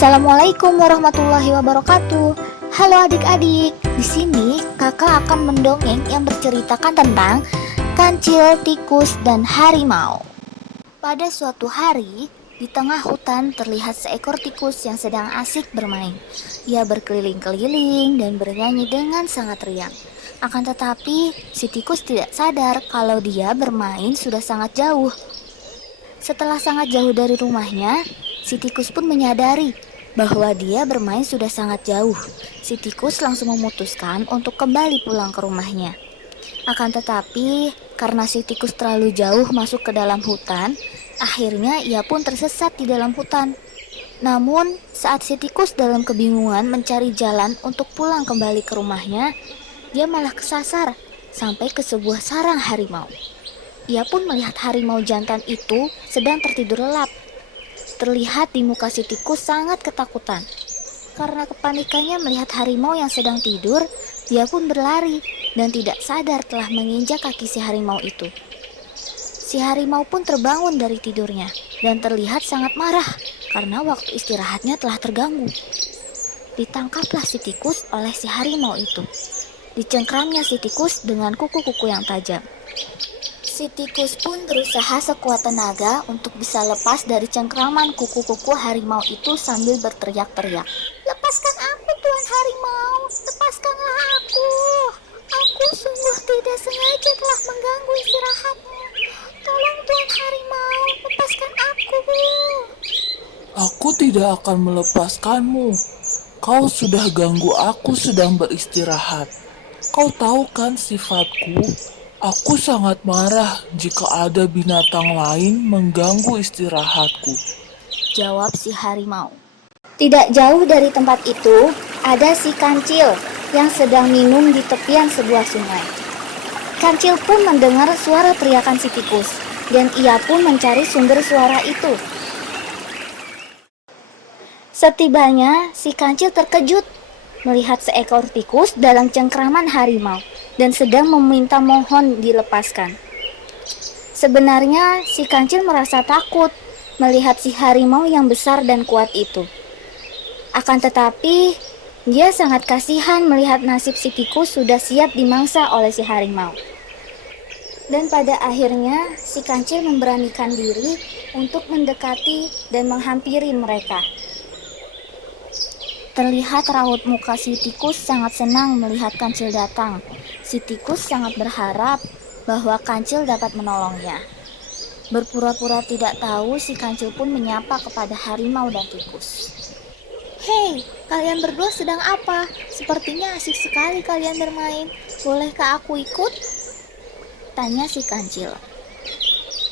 Assalamualaikum warahmatullahi wabarakatuh. Halo adik-adik, di sini kakak akan mendongeng yang berceritakan tentang kancil, tikus, dan harimau. Pada suatu hari, di tengah hutan terlihat seekor tikus yang sedang asik bermain. Ia berkeliling-keliling dan bernyanyi dengan sangat riang. Akan tetapi, si tikus tidak sadar kalau dia bermain sudah sangat jauh. Setelah sangat jauh dari rumahnya, si tikus pun menyadari bahwa dia bermain sudah sangat jauh. Si tikus langsung memutuskan untuk kembali pulang ke rumahnya. Akan tetapi, karena si tikus terlalu jauh masuk ke dalam hutan, akhirnya ia pun tersesat di dalam hutan. Namun, saat si tikus dalam kebingungan mencari jalan untuk pulang kembali ke rumahnya, dia malah kesasar sampai ke sebuah sarang harimau. Ia pun melihat harimau jantan itu sedang tertidur lelap. Terlihat di muka si tikus sangat ketakutan. Karena kepanikannya melihat harimau yang sedang tidur, dia pun berlari dan tidak sadar telah menginjak kaki si harimau itu. Si harimau pun terbangun dari tidurnya dan terlihat sangat marah karena waktu istirahatnya telah terganggu. Ditangkaplah si tikus oleh si harimau itu. Dicengkramnya si tikus dengan kuku-kuku yang tajam. Si tikus pun berusaha sekuat tenaga untuk bisa lepas dari cengkraman kuku-kuku harimau itu sambil berteriak-teriak. "Lepaskan aku, Tuan Harimau! Lepaskanlah aku! Aku sungguh tidak sengaja telah mengganggu istirahatmu. Tolong Tuan Harimau, lepaskan aku!" Aku tidak akan melepaskanmu. Kau sudah ganggu aku sedang beristirahat. Kau tahu kan sifatku? Aku sangat marah jika ada binatang lain mengganggu istirahatku. Jawab si harimau. Tidak jauh dari tempat itu, ada si kancil yang sedang minum di tepian sebuah sungai. Kancil pun mendengar suara teriakan si tikus, dan ia pun mencari sumber suara itu. Setibanya, si kancil terkejut melihat seekor tikus dalam cengkraman harimau dan sedang meminta mohon dilepaskan. Sebenarnya, si kancil merasa takut melihat si harimau yang besar dan kuat itu. Akan tetapi, dia sangat kasihan melihat nasib si tikus sudah siap dimangsa oleh si harimau. Dan pada akhirnya, si kancil memberanikan diri untuk mendekati dan menghampiri mereka. Terlihat raut muka si tikus sangat senang melihat kancil datang. Si tikus sangat berharap bahwa kancil dapat menolongnya. Berpura-pura tidak tahu, si kancil pun menyapa kepada harimau dan tikus. "Hei, kalian berdua sedang apa? Sepertinya asik sekali kalian bermain. Bolehkah aku ikut?" tanya si kancil.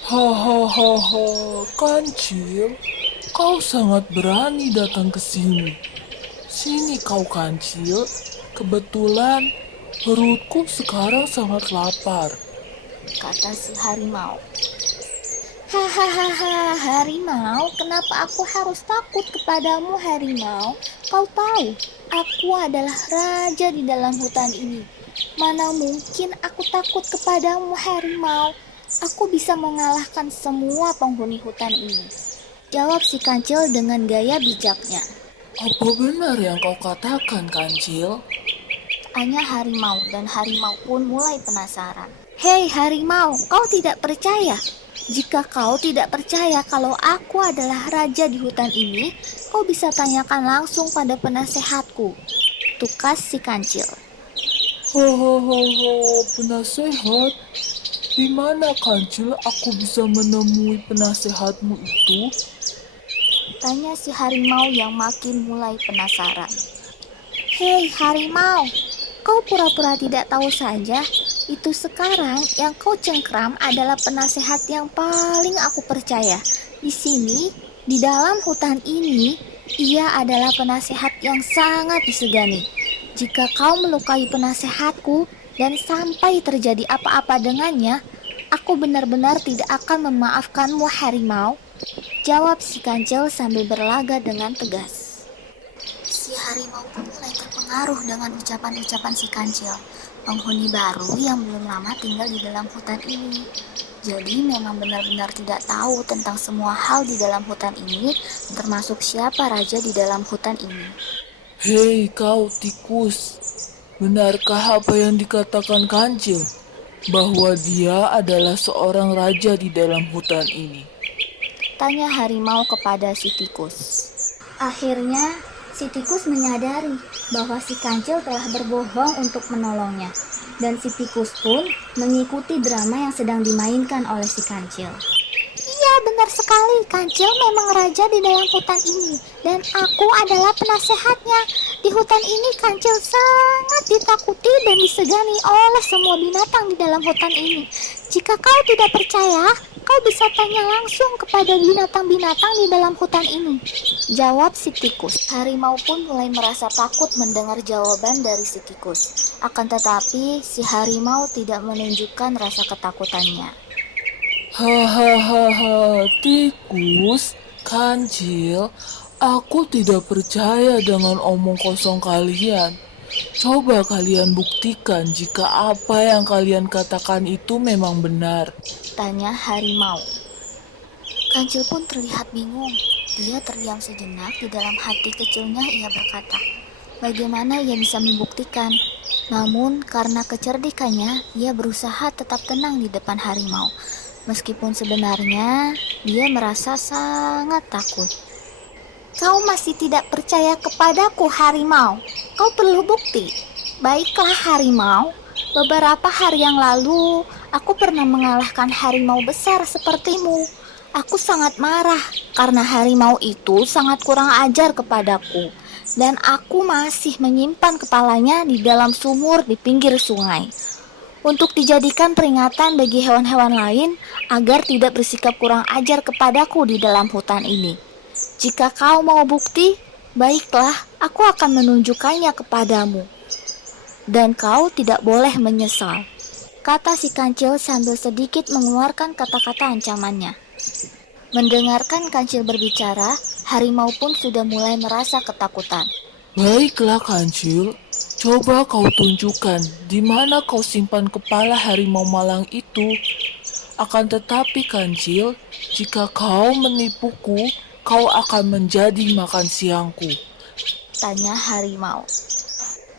Hahaha, Kancil, kau sangat berani datang ke sini. Sini kau Kancil, kebetulan perutku sekarang sangat lapar, kata si harimau. "Hahaha, harimau, kenapa aku harus takut kepadamu, harimau? Kau tahu, aku adalah raja di dalam hutan ini. Mana mungkin aku takut kepadamu, harimau? Aku bisa mengalahkan semua penghuni hutan ini," jawab si kancil dengan gaya bijaknya. Apa benar yang kau katakan, Kancil? Tanya harimau, dan harimau pun mulai penasaran. "Hei harimau, kau tidak percaya? Jika kau tidak percaya kalau aku adalah raja di hutan ini, kau bisa tanyakan langsung pada penasehatku," tukas si kancil. Hahaha, penasehat? Di mana Kancil aku bisa menemui penasehatmu itu? Tanya si harimau yang makin mulai penasaran. "Hei harimau, kau pura-pura tidak tahu saja. Itu sekarang yang kau cengkram adalah penasehat yang paling aku percaya. Di sini, di dalam hutan ini, ia adalah penasehat yang sangat disegani. Jika kau melukai penasehatku dan sampai terjadi apa-apa dengannya, aku benar-benar tidak akan memaafkanmu, harimau," jawab si kancil sambil berlaga dengan tegas. Si harimau pun mulai terpengaruh dengan ucapan-ucapan si kancil, penghuni baru yang belum lama tinggal di dalam hutan ini. Jadi memang benar-benar tidak tahu tentang semua hal di dalam hutan ini, termasuk siapa raja di dalam hutan ini. Hei kau tikus, benarkah apa yang dikatakan kancil? Bahwa dia adalah seorang raja di dalam hutan ini. Tanya harimau kepada si tikus. Akhirnya, si tikus menyadari bahwa si kancil telah berbohong untuk menolongnya. Dan si tikus pun mengikuti drama yang sedang dimainkan oleh si kancil. Iya, benar sekali. Kancil memang raja di dalam hutan ini. Dan aku adalah penasehatnya. Di hutan ini kancil sangat ditakuti dan disegani oleh semua binatang di dalam hutan ini. Jika kau tidak percaya, kau bisa tanya langsung kepada binatang-binatang di dalam hutan ini. Jawab si tikus. Harimau pun mulai merasa takut mendengar jawaban dari si tikus. Akan tetapi, si harimau tidak menunjukkan rasa ketakutannya. Hahaha, tikus, kancil, aku tidak percaya dengan omong kosong kalian. Coba kalian buktikan jika apa yang kalian katakan itu memang benar. Tanya harimau. Kancil pun terlihat bingung. Dia terdiam sejenak. Di dalam hati kecilnya ia berkata, bagaimana ia bisa membuktikan? Namun karena kecerdikannya, ia berusaha tetap tenang di depan harimau. Meskipun sebenarnya dia merasa sangat takut. Kau masih tidak percaya kepadaku, harimau? Kau perlu bukti. Baiklah, harimau. Beberapa hari yang lalu, aku pernah mengalahkan harimau besar sepertimu. Aku sangat marah karena harimau itu sangat kurang ajar kepadaku. Dan aku masih menyimpan kepalanya di dalam sumur di pinggir sungai. Untuk dijadikan peringatan bagi hewan-hewan lain agar tidak bersikap kurang ajar kepadaku di dalam hutan ini. Jika kau mau bukti, baiklah, aku akan menunjukkannya kepadamu. Dan kau tidak boleh menyesal, kata si kancil sambil sedikit mengeluarkan kata-kata ancamannya. Mendengarkan kancil berbicara, harimau pun sudah mulai merasa ketakutan. Baiklah kancil, coba kau tunjukkan di mana kau simpan kepala harimau malang itu. Akan tetapi kancil, jika kau menipuku, kau akan menjadi makan siangku. Tanya harimau.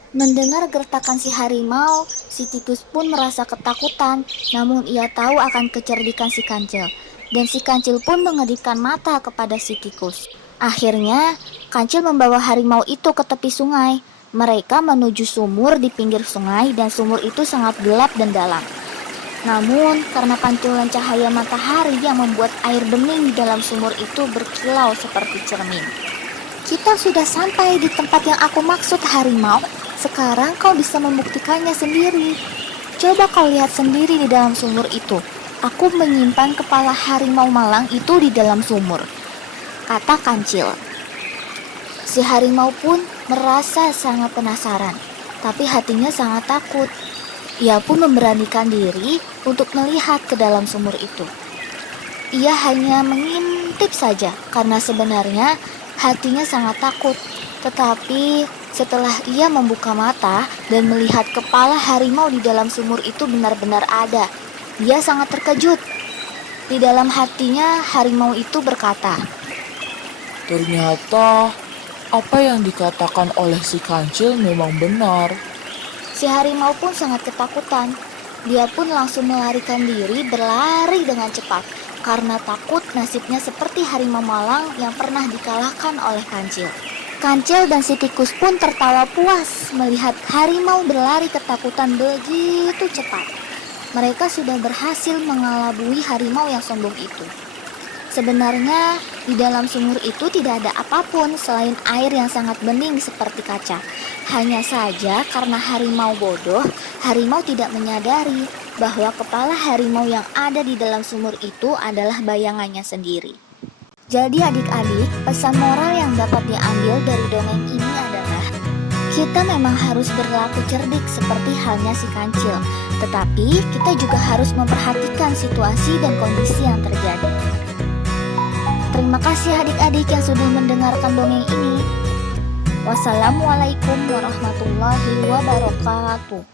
Mendengar gertakan si harimau, si tikus pun merasa ketakutan, namun ia tahu akan kecerdikan si kancil. Dan si kancil pun mengedipkan mata kepada si tikus. Akhirnya, kancil membawa harimau itu ke tepi sungai. Mereka menuju sumur di pinggir sungai dan sumur itu sangat gelap dan dalam. Namun, karena pantulan cahaya matahari yang membuat air bening di dalam sumur itu berkilau seperti cermin. Kita sudah sampai di tempat yang aku maksud, harimau. Sekarang kau bisa membuktikannya sendiri. Coba kau lihat sendiri di dalam sumur itu. Aku menyimpan kepala harimau malang itu di dalam sumur, kata kancil. Si harimau pun merasa sangat penasaran, tapi hatinya sangat takut. Ia pun memberanikan diri untuk melihat ke dalam sumur itu. Ia hanya mengintip saja karena sebenarnya hatinya sangat takut. Tetapi setelah ia membuka mata dan melihat kepala harimau di dalam sumur itu benar-benar ada, ia sangat terkejut. Di dalam hatinya harimau itu berkata, Ternyata apa yang dikatakan oleh si kancil memang benar. si harimau pun sangat ketakutan. Dia pun langsung melarikan diri berlari dengan cepat karena takut nasibnya seperti harimau malang yang pernah dikalahkan oleh kancil. Kancil dan si tikus pun tertawa puas melihat harimau berlari ketakutan begitu cepat. Mereka sudah berhasil mengelabui harimau yang sombong itu. Sebenarnya di dalam sumur itu tidak ada apapun selain air yang sangat bening seperti kaca. Hanya saja karena harimau bodoh, harimau tidak menyadari bahwa kepala harimau yang ada di dalam sumur itu adalah bayangannya sendiri. Jadi adik-adik, pesan moral yang dapat diambil dari dongeng ini adalah kita memang harus berlaku cerdik seperti halnya si kancil. Tetapi kita juga harus memperhatikan situasi dan kondisi yang terjadi. Terima kasih adik-adik yang sudah mendengarkan dongeng ini. Wassalamualaikum warahmatullahi wabarakatuh.